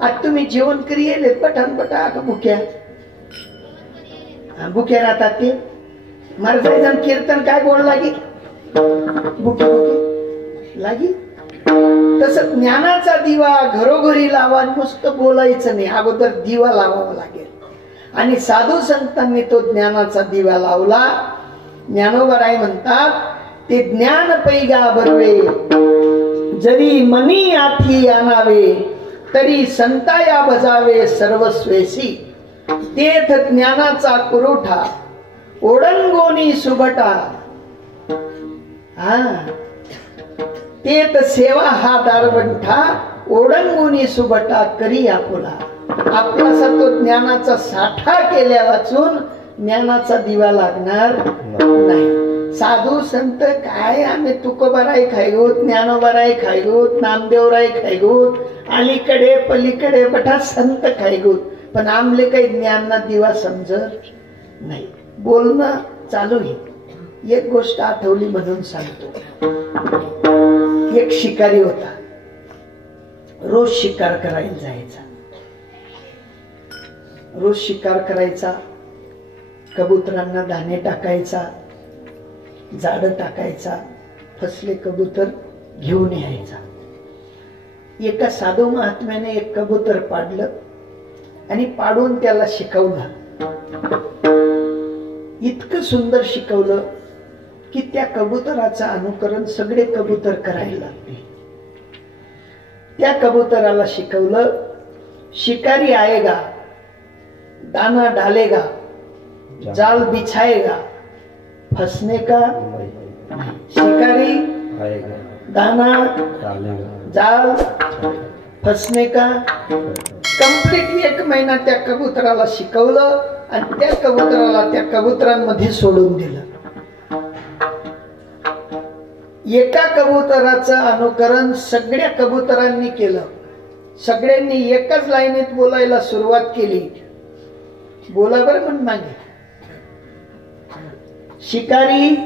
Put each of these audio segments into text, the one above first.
आज तुम्ही जेवण करी येले पठाण पटा का भुक्या भुक्या राहतात ते महाराजांचं कीर्तन काय गोड लागी भुके भुके लागी. तसं ज्ञानाचा दिवा घरोघरी लावा, नुसतं बोलायचं नाही, अगोदर दिवा लावावा लागेल. आणि साधू संतांनी तो ज्ञानाचा दिवा लावला. ज्ञानोबराय म्हणतात ते ज्ञान पैगा बरवे जरी मनी आथी आणावे तरी संताया बजावे सर्वस्वेसी. तेथ ज्ञानाचा पुरवठा ओढंगोनी सुबटा. तेथ सेवा हा दारवंठा ओढंगोनी सुबटा करी आपुला. आपलासा तो ज्ञानाचा साठा केल्या वाचून ज्ञानाचा दिवा लागणार नाही. साधू संत काय आम्ही तुकोबाराय खायगोत, ज्ञानोबाराय खायगोत, नामदेवराय खायगोत, अलीकडे पलीकडे बठा संत खायगोत, पण आमले काही ज्ञानना दिवा समजत नाही. बोलणं चालू आहे. एक गोष्ट आठवली म्हणून सांगतो. एक शिकारी होता, रोज शिकार करायला जायचा. रोज शिकार करायचा, कबुतरांना दाणे टाकायचा, झाड टाकायचा, फसले कबूतर घेऊन यायचा. एका साधू महात्म्याने एक कबूतर पाडलं आणि पाडून त्याला शिकवलं. इतकं सुंदर शिकवलं की त्या कबुतराचं अनुकरण सगळे कबूतर करायला लागले. त्या कबूतराला शिकवलं, शिकारी आएगा, दाना डालेगा, जाल बिछाएगा, फंसने का शिकारी दाना जाल फंसने का. कंप्लीट 1 महिना त्या कबुतराला शिकवलं आणि त्या कबुतराला त्या कबुतरांमध्ये सोडून दिलं. एका कबुतराचं अनुकरण सगळ्या कबुतरांनी केलं. सगळ्यांनी एकाच लाईनीत बोलायला सुरुवात केली. बोला बरं म्हण मागे. शिकारी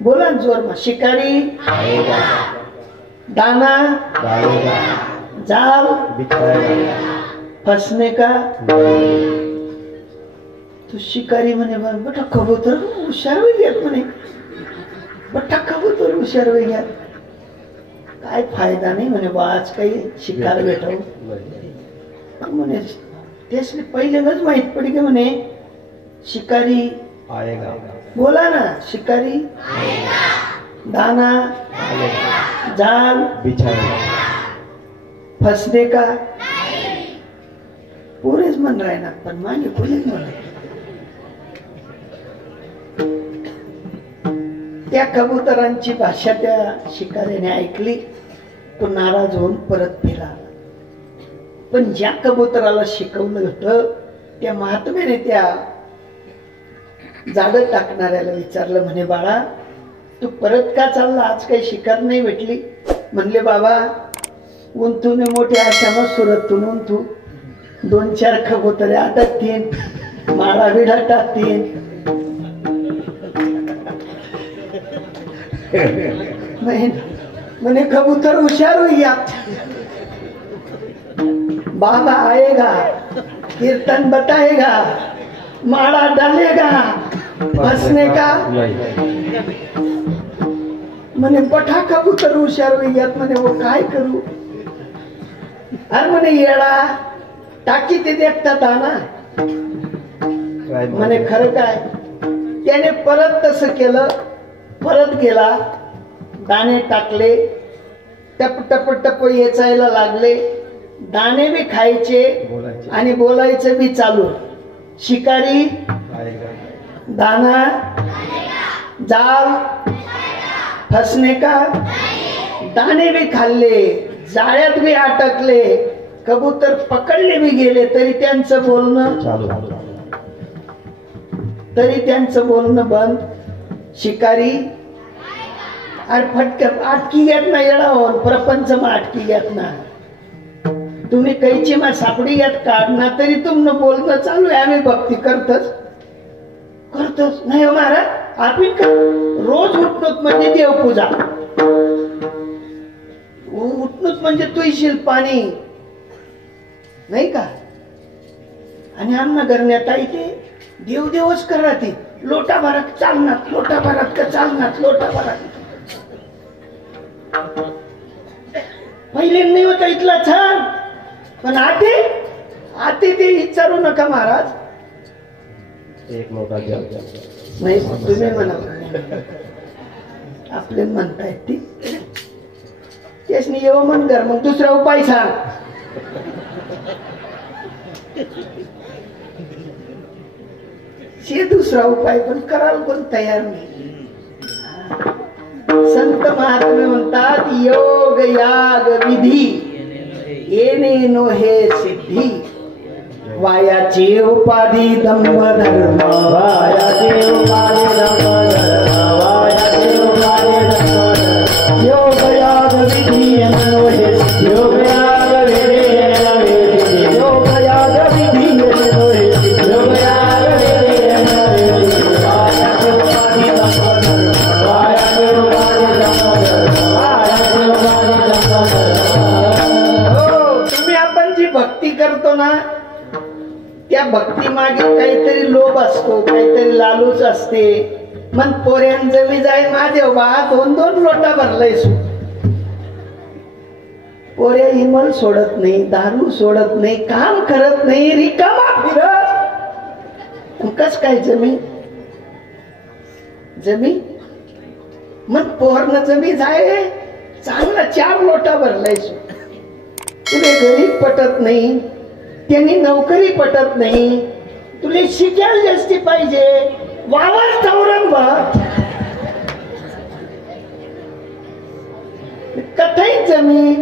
बोला जोर में. शिकारी दाना जाल फंसने का. तो शिकारी म्हणे बटा कबूतर हुशार होई गयात म्हणे. बटा कबूतर हुशार होई गयात. काय फायदा नाही म्हणे बा आज काही शिकार भेटव म्हणे. त्यासले पहिल्यांदाच माहित पडी की म्हणे शिकारी आएगा. बोला ना. शिकारी दाना जाल बिछाएगा, फंसने का. पुरेच म्हण राहणार पण मागे कोणीच म्हणत. त्या कबुतरांची भाषा त्या शिकाऱ्याने ऐकली. तो नाराज होऊन परत फिरा. पण ज्या कबुतराला शिकवलं होतं त्या महात्म्याने त्या झाड टाकणाऱ्याला विचारलं, म्हणे बाळा तू परत का चालला, आज काही शिकार नाही भेटली. म्हणले बाबा उंतून मोठ्या आशामा सुरतून उंतू 2-4 कबुतरे अटकतील, माळा बिडा टाकतील. म्हणे कबूतर हुशार हुई आप. बाबा आएगा, कीर्तन बताएगा, माला डालेगा, फंसने का. म्हणे पठा कबूतर हुशार हुई गयात. म्हणे वो काय करू. अरे म्हणे येडा टाकी ते देखता दाना. म्हणे खरं काय. त्याने परत तसं केलं. परत गेला, दाणे टाकले, टप टप टप येचायला लागले. दाणे बी खायचे आणि बोलायचं बी चालू. शिकारी दाना जाल फंसने का. दाणे बी खाल्ले, जाळ्यात बी अटकले, कबूतर पकडले बी गेले, तरी त्यांचं बोलणं बंद. शिकारी अरे फटक्यात अटकी घेत ना येडावर प्रपंच मा अटकी घेत ना. तुम्ही कैची मा सापडी घेत काढना तरी तुमनं बोलणं चालू आहे. आम्ही भक्ती करतच नाही हो महाराज. आपण रोज उठणूत म्हणजे देवपूजा. उठणूत म्हणजे तुळशील पाणी नाही का? आणि अन्न करण्यात आई ते देवदेवच करा ते लोटा भरात चालणार, लोटा भरात का चालणार, लोटा भरात. पहिले नाही होता इथला छान, पण आते आते ते विचारू नका महाराज. एक लोटा द्या. नाही तुम्ही म्हणा, आपले म्हणतायत ती तेच नाही येऊ म्हण कर. मग दुसरा उपाय सांग. दुसरा उपाय पण कराल पण तयार नाही. संत महात्मे म्हणतात योग याग विधी येणे नो हे सिद्धी. वायाची उपाधी दंभ धर्म, वायाची उपाधी दंभ धर्म, वायाची उपाधी दंभ धर्म. योग याग विधी येणे नो हे सिद्धी. योग याग विधी येणे नो हे सिद्धी. योग याग विधी येणे नो हे सिद्धी. योग याग विधी येणे नो हे सिद्धी. वायाची उपाधी दंभ धर्म, वायाची उपाधी दंभ धर्म, वायाची उपाधी दंभ धर्म. हो, तुम्ही आपण जी भक्ती करतो ना, त्या भक्ती मागे काहीतरी लोभ असतो, काहीतरी लालूच असते. मन पोऱ्यांचं मी जाईल माझे बा 2-2 लोटा भरलाय सु. पोऱ्या हिमल सोडत नाही, दारू सोडत नाही, काम करत नाही, रिकामा फिरत. कस काय जमी जमी मग पोरनं जमी जाय चांगला 4 लोटा भरलाय सु. तुला गरीब पटत नाही, त्यांनी नोकरी पटत नाही, तुला शिकायला जास्ती पाहिजे, वावर चौरंग कथाही जमी.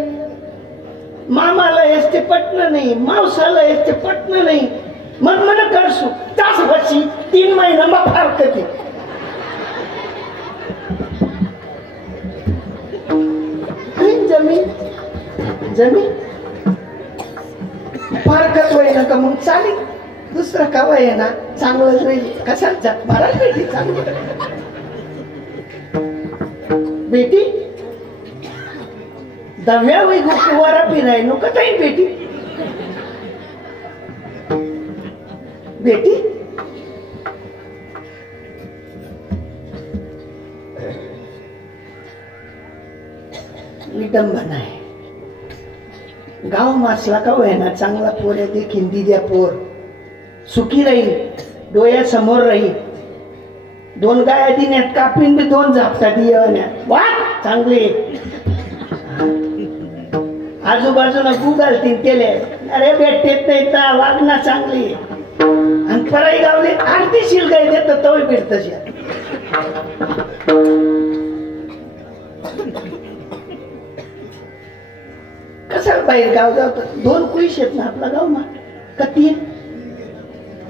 मामाला येते पटणं नाही, मावसाला येते पटणं नाही. मग मला करसू तास वर्षी 3 महिना मग फार कधी जमी जमी फारकत वय ना का मग चालेल. दुसरं का वय ना चांगलं होईल. कसा जात मारा बेटी चांगली बेटी 10व्या वय गोकुवारा फिराय नको काही बेटी बेटी. विडंबना आहे. गाव मासला का ना चांगला पोर आहे देखील दिद्या पोर सुखी राहील, डोळ्यासमोर राहील. 2 गाया दिण्यात कापीन बी 2 झापतात येण्यात वा चांगले. आजूबाजूला गु घालतील केले अरे भेटतेत नाही तर वागणं चांगली. आणि पराई गावले आरती शिलगाई देत तवय भेटतच. कसं बाहेर गाव जात 2 कुईश आहेत ना आपला गाव मा का 3.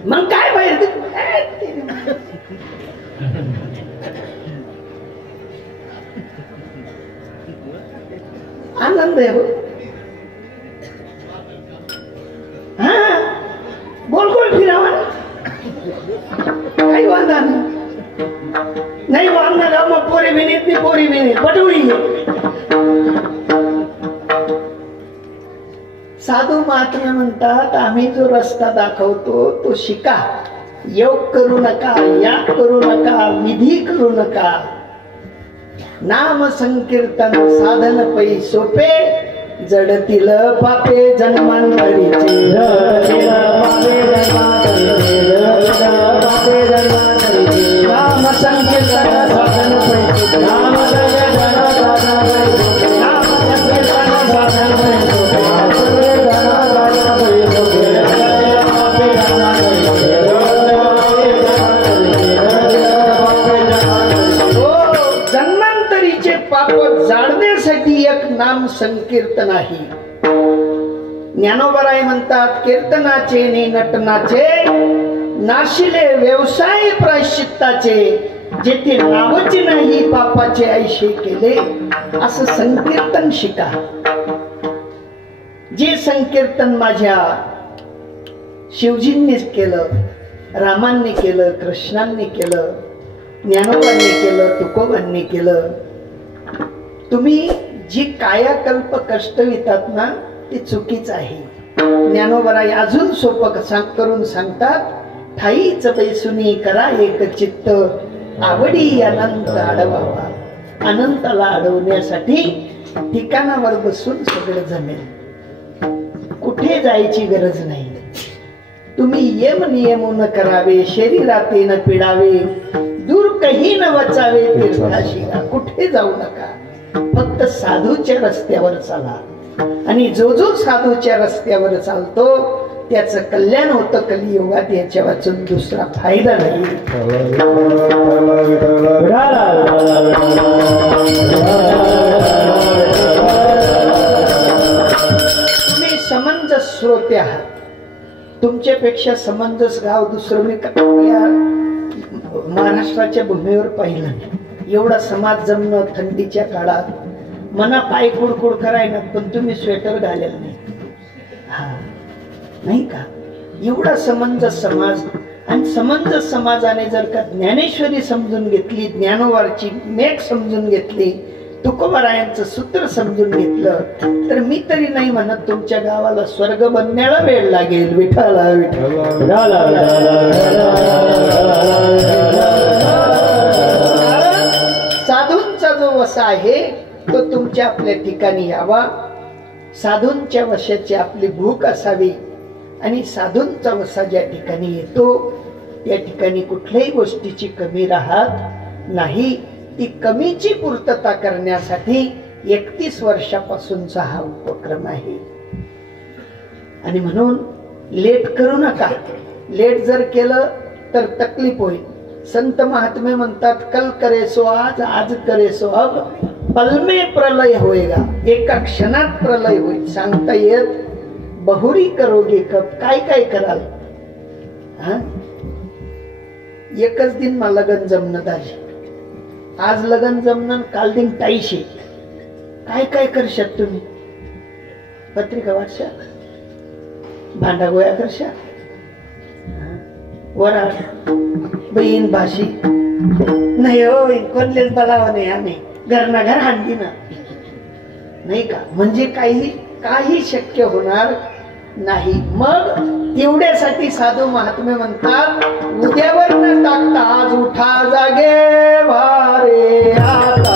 मग काय बाहेर आनंद आहे. हा गोल गोल फिरावा काही वांधा नाही. वांधा गाव मग पोरी बिनीत नाही, पोरी बिनीत पटवली. साधू महात्मे म्हणतात आम्ही जो रस्ता दाखवतो तो शिका. योग करू नका, याग करू नका, विधी करू नका. नाम संकीर्तन साधन पै सोपे, जडतील पापे जन्मांतरीचे. नाम संकीर्तन साधन पै, नाम संकीर्तन साधन पै. पाप जाळण्यासाठी एक नाम संकीर्तन आहे. ज्ञानोबराय म्हणतात कीर्तनाचे नि नटनाचे नाशिले व्यवसाय प्रायश्चित्ताचे. जेथे नावच नाही पापाचे ऐशे केले. असं संकीर्तन शिका. जे संकीर्तन माझ्या शिवजींनी केलं, रामांनी केलं, कृष्णांनी केलं, ज्ञानोबांनी केलं, तुकोबांनी केलं. तुम्ही जी कायाकल्प कष्ट वितात ना ते चुकीच आहे. ज्ञानोबराई अजून सोपं करून सांगतात, ठाईच बैसुनी करा एक चित्त, आवडी अनंत अडवावा. अनंताला अडवण्यासाठी ठिकाणावर बसून सगळं जमेल, कुठे जायची गरज नाही. तुम्ही यम नियमून करावे, शरीराते न पिडावे, दूर कही न वचावे तीर्थाशी. कुठे जाऊ नका, फक्त साधूच्या रस्त्यावर चाला. आणि जो जो साधूच्या रस्त्यावर चालतो त्याचं कल्याण होतं कलियुगात, याच्या वाचून दुसरा फायदा नाही. तुम्ही समंजस श्रोते आहात, तुमच्यापेक्षा समंजस गाव दुसरं मी या महाराष्ट्राच्या भूमीवर पाहिलं नाही. एवढा समाज जमणं थंडीच्या काळात, मना पाय कुडकुड करायला, पण तुम्ही स्वेटर घालेलं नाही. हा नाही का, एवढा समंजस समाज. आणि समंजस समाजाने जर का ज्ञानेश्वरी समजून घेतली, ज्ञानोबाची मेघ समजून घेतली, तुकोबारायांचं सूत्र समजून घेतलं, तर मी तरी नाही म्हणत तुमच्या गावाला स्वर्ग बनण्याला वेळ लागेल. विठाला विठाला. साधूंचा जो वसा आहे तो तुमच्या आपल्या ठिकाणी यावा. साधूंच्या वशाची आपली भूक असावी. आणि साधूंचा वसा ज्या ठिकाणी येतो त्या ठिकाणी कुठल्याही गोष्टीची कमी राहत नाही. ती कमीची पूर्तता करण्यासाठी 31 वर्षापासूनचा हा उपक्रम आहे. आणि म्हणून लेट करू नका. लेट जर केलं तर तकलीफ होईल. संत महात्मे म्हणतात, कल करे सो आज, आज करे सो अब, पल में प्रलय होएगा. एका क्षणात प्रलय होईल, सांगता येत. बहुरी करोगे कब, काय काय कराल. एकच दिन मला लगन जमणं दाजी, आज लगन जमणं, काल दिन ताईशी. काय काय करशात तुम्ही. पत्रिका वाटशा, भांडा गोया करशा, वराड बहीण भाशी नाही हो, कोणलेच बोलावं नाही. आम्ही घरना घर हांडी ना, नाही का. म्हणजे काही शक्य होणार नाही. मग तेवढ्यासाठी साधू महात्मे म्हणतात, उद्यावर न टाकता आज उठा जागे वारे आता.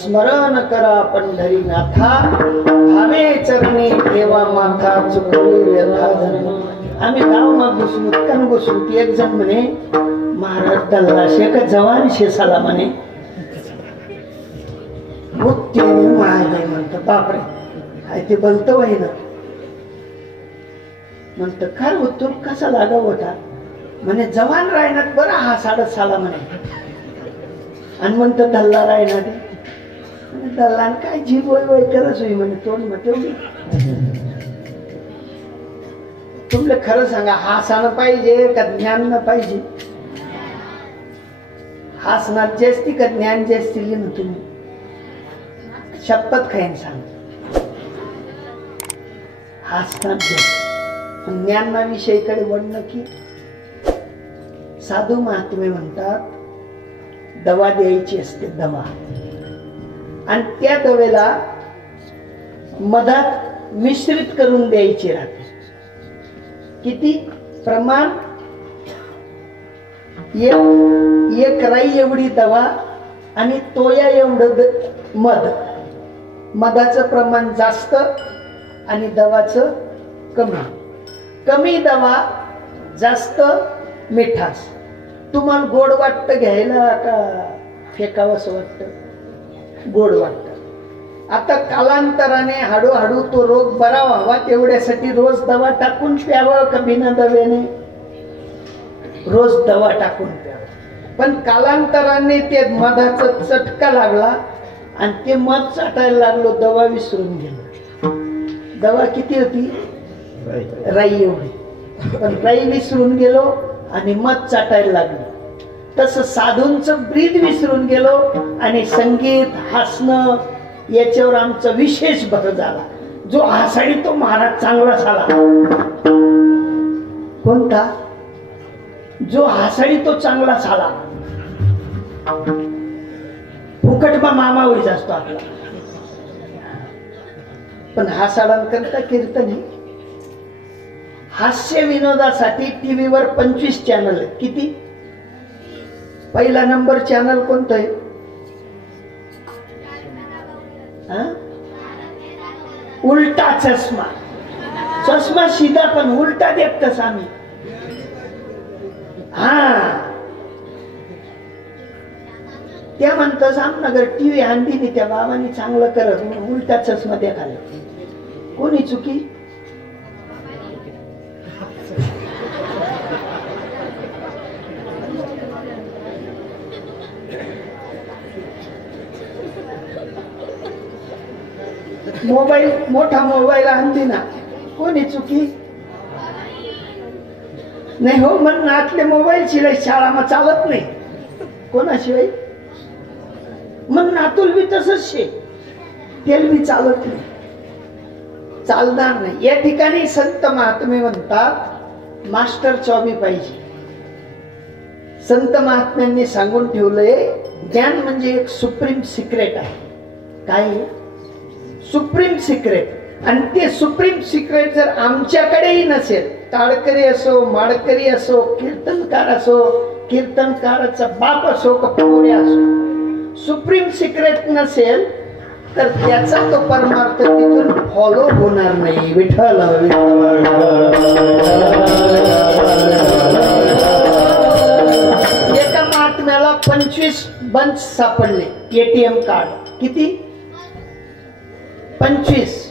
स्मरण करा पंढरीनाथा, भावे चरणी ठेवा माथा, चुकली व्यथा जन्म. आम्ही गाव मग घुसलो, कण घुसलो. एक जण म्हणे, महाराज दल्ला शेक जवान शेसाला म्हणे, म्हणत बापरे, काय ते बोलत वय ना. म्हणत काय होतो कसा लागा होता. म्हणे जवान रायनात बरा हा 7.5 साला म्हणे. आणि म्हणत दल्ला रायनात, दल्लान काय जीव वय वय करच होई म्हणे. तोंड म्हटली. तुमले खरं सांगा, हासणं पाहिजे का ज्ञान न पाहिजे. हासनात जास्ती का ज्ञान जास्ती लिहिणं. तुम्ही शपथ खाईन सांग, हासनात जास्त ज्ञाना विषयीकडे वळणं. की साधू महात्मे म्हणतात, दवा द्यायची असते, दवा. आणि त्या दवेला मधात मिश्रित करून द्यायची राहते. किती प्रमाण. एक राई एवढी दवा आणि तोया एवढं मध. मधाचं प्रमाण जास्त आणि दवाचं कमी. कमी दवा, जास्त मिठास. तुम्हाला गोड वाटतं घ्यायला का फेकावंसं वाटतं, गोड वाटतं. आता कालांतराने हळूहळू तो रोग बरा व्हावा तेवढ्यासाठी रोज दवा टाकून प्यावं का बिना दव्याने? रोज दवा टाकून प्यावं. पण कालांतराने ते मधाचा चटका लागला आणि ते मध चाटायला लागलो, दवा विसरून गेलो. दवा किती होती? राई एवढी. पण राई विसरून गेलो आणि मध चाटायला लागलो. तसं साधूंचं ब्रीद विसरून गेलो आणि संगीत, हसणं याच्यावर आमचा विशेष भर झाला. जो हसाडी तो महाराज चांगला झाला. कोणता? जो हसाडी तो चांगला झाला. फुकटमा मामा होईच असतो आपला. पण हसाडांकरता कीर्तन आहे. हास्य विनोदासाठी टीव्हीवर 25 चॅनल आहेत. किती? पहिला नंबर चॅनल कोणतं आहे? उलटा चष्मा. चष्मा सीधा पण उलटा देखतस आम्ही. हा त्या म्हणतं जामनगर टीव्ही आणली त्या बाबांनी चांगलं करत उलटा चष्मा देखाले. कोणी चुकी? मोबाईल, मोठा मोबाईल आणली ना, कोणी चुकी? नाही हो, मन आतले मोबाईल शिवाय शाळा चालत नाही. कोणाशिवाय? मन नातुल बी तसंच शे, तेल बी चालत नाही, चालणार नाही. या ठिकाणी संत महात्मे म्हणतात मास्टर चॉबी पाहिजे. संत महात्म्यांनी सांगून ठेवलंय ज्ञान म्हणजे एक सुप्रीम सिक्रेट आहे. काय? Supreme secret. आणि ते सुप्रीम सिक्रेट जर आमच्याकडेही नसेल, टाळकरी असो, माडकरी असो, कीर्तनकार असो, कीर्तनकाराचा बाप असो का पोरे असो, सुप्रीम सिक्रेट नसेल तर त्याचा तो परमार्थ तिथून फॉलो होणार नाही. विठ्ठल एका महात्म्याला 25 बंच सापडले एटीएम कार्ड. किती? 25.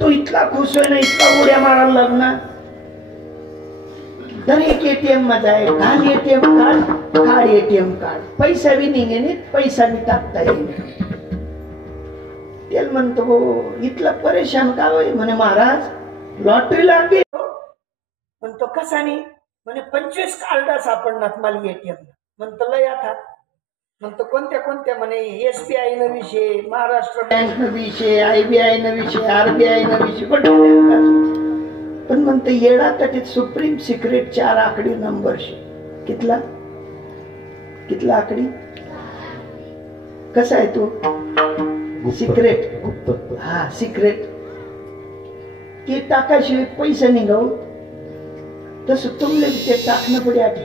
तो इतका खुश होय ना, इतका उड्या मारायला लागला. दर एक एटीएम मध्ये आहे, घाल एटीएम कार्ड, काढ एटीएम कार्ड. पैसा बी निघेने, पैसा बी टाकता येईल. त्याला म्हणतो इतला परेशान का होय? म्हणे महाराज लॉटरी लागली. म्हणतो कसानी? म्हणे 25 कार्ड सापडणार मला एटीएम. म्हणतो लय आता. म्हणतो कोणत्या कोणत्या? म्हणे SBI न विषय, महाराष्ट्र बँक न विषय, IBI न विषय, RBI न विषय. पण म्हणतो येडा तटीत सुप्रीम सिक्रेट 4 आकडी नंबर शे. कितला? कितला आकडी? कसा आहे तो सिक्रेट? हा सिक्रेट. ते टाकाशिवाय पैसा निघाव. तसं तुमले ते टाकणं पडे. आठी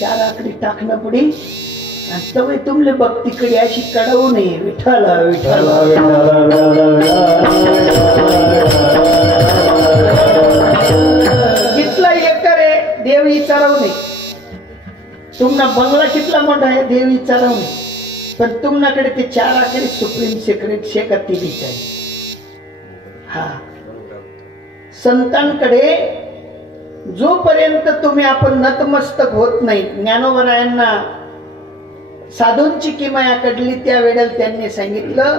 4 आकडी टाकणं पडे आणि तवे तुमले भक्तीकडे अशी कळवू नये. विठ्ठल विठ्ठल. कितला एकर आहे देव विचारव नाही. तुमना बंगला कितला मोठा आहे देव विचारव नाही. पण तुमनाकडे ते 4 आकडे सुप्रीम सिक्रेट शेकती विचार. हा संतांकडे जोपर्यंत तुम्ही आपण नतमस्तक होत नाही. ज्ञानोबरायांना साधूंची किमया कडली त्या वेळेला त्यांनी सांगितलं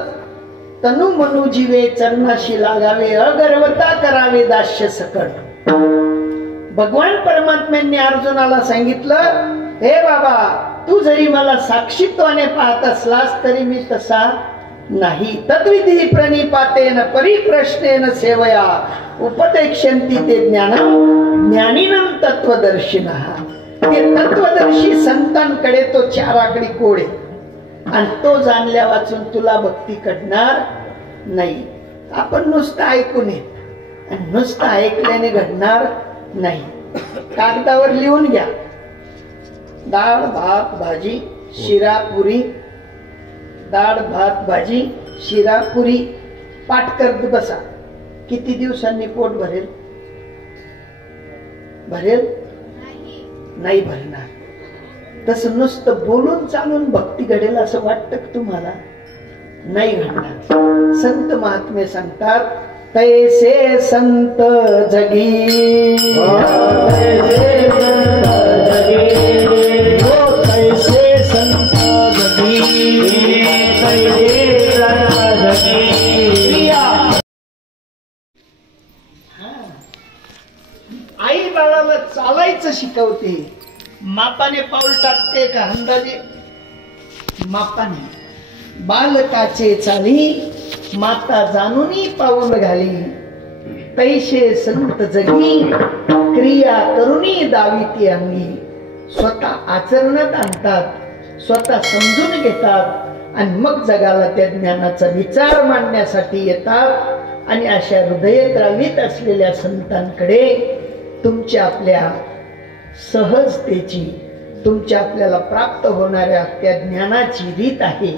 तनु मनु जीवे चरणाशी लागावे, अगर्वता करावे दास्य सकट. भगवान परमात्म्यांनी अर्जुनाला सांगितलं हे बाबा तू जरी मला साक्षीत्वाने पाहत असलास तरी मी तसा नाही. तद्विधी प्रणिपातेन परिप्रश्नेन सेवया उपदेक्षन्ति ते ज्ञानम ज्ञानिनम तत्वदर्शिनः. ते तत्वदर्शी संतांकडे तो 4 आकडी कोड आहे आणि तो जाणल्या वाचून तुला भक्ती घडणार नाही. आपण नुसतं ऐकून येत आणि नुसतं ऐकल्याने घडणार नाही. कागदावर लिहून घ्या. डाळ भात भाजी शिरा पुरी, डाळ भात भाजी शिरा पुरी पाठ करत बसा. किती दिवसांनी पोट भरेल? भरेल? नाही भरणार. तसं नुसतं बोलून चालून भक्ती घडेल असं वाटतं का तुम्हाला? नाही घडणार. संत महात्मे सांगतात, तैसे संत जगी, तैसे संत जगी, आई बाळाला चालायचं शिकवते. मापाने पाऊल टाकते का अंदाजे? मापाने. बालकाचे चाली माता जाणूनी पाऊल घाली, तैसे संत जगी क्रिया करुनी दाविती अंगी. स्वतः आचरणात आणतात, स्वतः समजून घेतात आणि मग जगाला त्या ज्ञानाचा विचार मांडण्यासाठी येतात. आणि अशा हृदयद्रावित असलेल्या संतांकडे तुमच्या आपल्या सहजतेची, तुमच्या आपल्याला प्राप्त होणाऱ्या त्या ज्ञानाची रीत आहे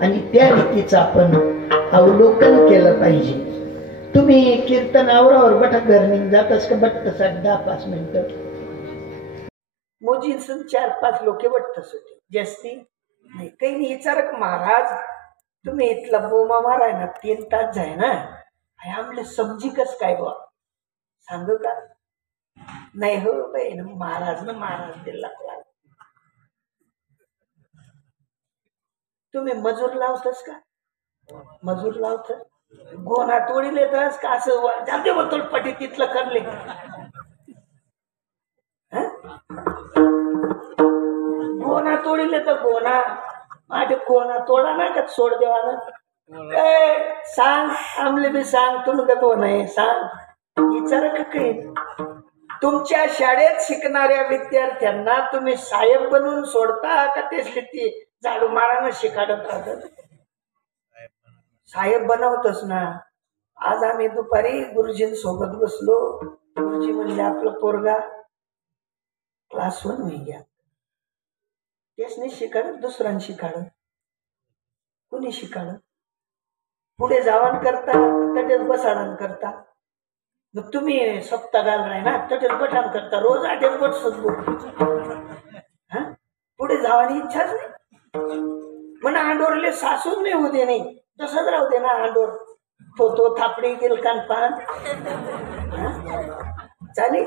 आणि त्या रीतीचं आपण अवलोकन केलं पाहिजे. तुम्ही कीर्तन आवरावर बटा घरनी जातस का? बटतस 10-5 मिनिटं मोजी 4-5 लोके बटतस होते जास्ती नाही. काही नाही विचारक महाराज तुम्ही इथला बोमा माराय ना 3 तास जाय ना, आमले समजी कस काय बा सांगू का? नाही हो बाई ना महाराज दिला. तुम्ही मजूर लावतस का? मजूर लावत गोना तोडीले तरच का असं जाते बतोड पटी तिथलं करले. गोना तोडीले तर गोना माझे गोना तोडा ना का सोड देवा ना. सांग आमले बी सांग, तुम्ही का तो नाही सांग विचार का काही. तुमच्या शाळेत शिकणाऱ्या विद्यार्थ्यांना तुम्ही साहेब बनवून सोडता का ते झाडू मारायला शिकाडत राहतात? साहेब बनवतच ना. आज आम्ही दुपारी गुरुजींसोबत बसलो. गुरुजी म्हणले आपला पोरगा क्लास 1 होई गया. तेच नाही शिकाड, दुसऱ्यां शिकाड. कुणी शिकाड? पुढे जावान करता तटेच बसाडण करता. मग तुम्ही सप्ताह घाल राय ना तटेच बठाण करता. रोज आठेच बट सदबो. पुढे जावानी इच्छाच नाही. म्हणा आंडोरले सासून नाही होऊ दे, नाही तसंच राहू दे ना आंडोर. तो थापडी गेल कान पान चालेल.